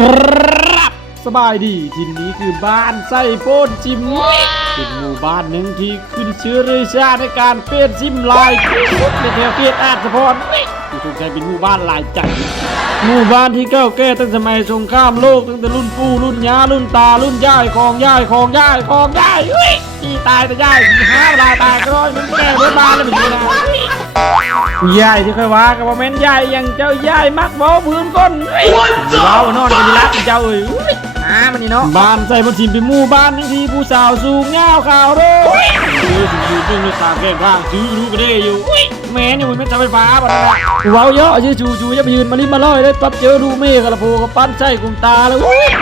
ครับสบายดีที่นี้คือบ้านไส้โป้นจิมเป็นหมู่บ้านหนึ่งที่ขึ้นชื่อเรือชาในการเป็นซิมลายในแถวเขตอาจพรที่ถูกใจเป็นหมู่บ้านลายใจหมู่บ้านที่เก่าแก่ตั้งสมัยสงครามโลกตั้งแต่รุ่นปู่รุ่นย่ารุ่นตารุ่นย่ายของย่ายของย่ายของย่ายที่ตายแต่ย่ายหาลายตายก็ร้อยมันแก่เมื่อบ้านแล้วมันอยู่นะยายที่เคยว่ากับว่าแม่นยายยังเจ้ายายมักเว้าพื้นก้นเว้านอนกันรักเจ้าเอ้ยมันนี่เนาะบ้านใส่บนถิ่นเป็นหมู่บ้านทั้งทีผู้สาวสูงเงาขาวโร่คือสิ่งอยู่เรื่องในตาแก้ข้างซื้อรู้ก็ได้อยู่แม่นี่มันไม่ทำไฟฟ้าบ้านนะเว้าเยอะชื่อชูจะไปยืนมาลิ้มมาล่อยได้ปั๊บเจอดูเมฆกระโปงกับปั้นไส้กุมตาแล้ว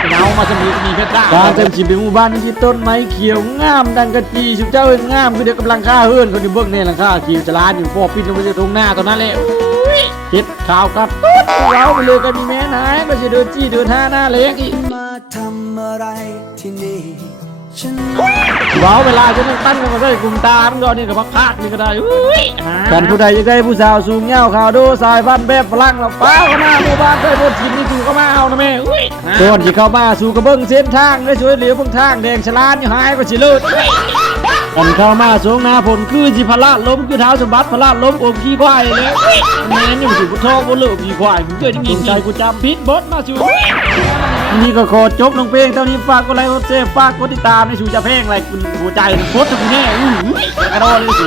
เงามาสมีมีเพชรด่างบ้านเต็มถิ่นเป็นหมู่บ้านที่ต้นไม้เขียวงามดังกระจีชุบเจ้าเองงามคือเด็กกำลังฆ่าเฮือนคนอยู่เบื้องในหลังคาเขียวจะล้านอยู่พอปิดลงไปตรงหน้าตอนนั้นแหละเฮ็ดข่าวกับเราไปเลยกันมีแม่นายก็จะเดินจี้เดินท่าหน้าเล็กอีกมาทำอะไรที่นี่ฉันว้าวเวลาจะต้องตั้งกันมาใส่กลุ่มตามันก็นี่กับพักพากนี่ก็ได้กันผู้ใดจะได้ผู้สาวสูงเงาขาวดูสายพันธุ์แบบฝรั่งแล้วป้าเข้ามาหมู่บ้านใส่บนถิ่นนี่สู่เข้ามาเอานะแม่ก่อนที่เข้ามาสู่กระเบื้องเส้นทางได้ช่วยเหลือเบื้องทางแดงฉลาดอยู่หายก็ชิเลิศกันเข้ามาสงนาผลคือจิพละล้มคือเท้าสมบัติพละล้มโอมขี้ควายเลยแม่นี่มันอยู่พุทโธบนเลือกขี้ควายมึงเกิดยังไงใจกูจำพิษบดมาสู่นี่ก็ขอจบลงเพลงเท่านี้ฝากกดไลค์กดแชร์ฝากกดติดตามในชูจะเพลงอะไรคุณหัวใจโคตรทุกแน่กระโดดเลยสิ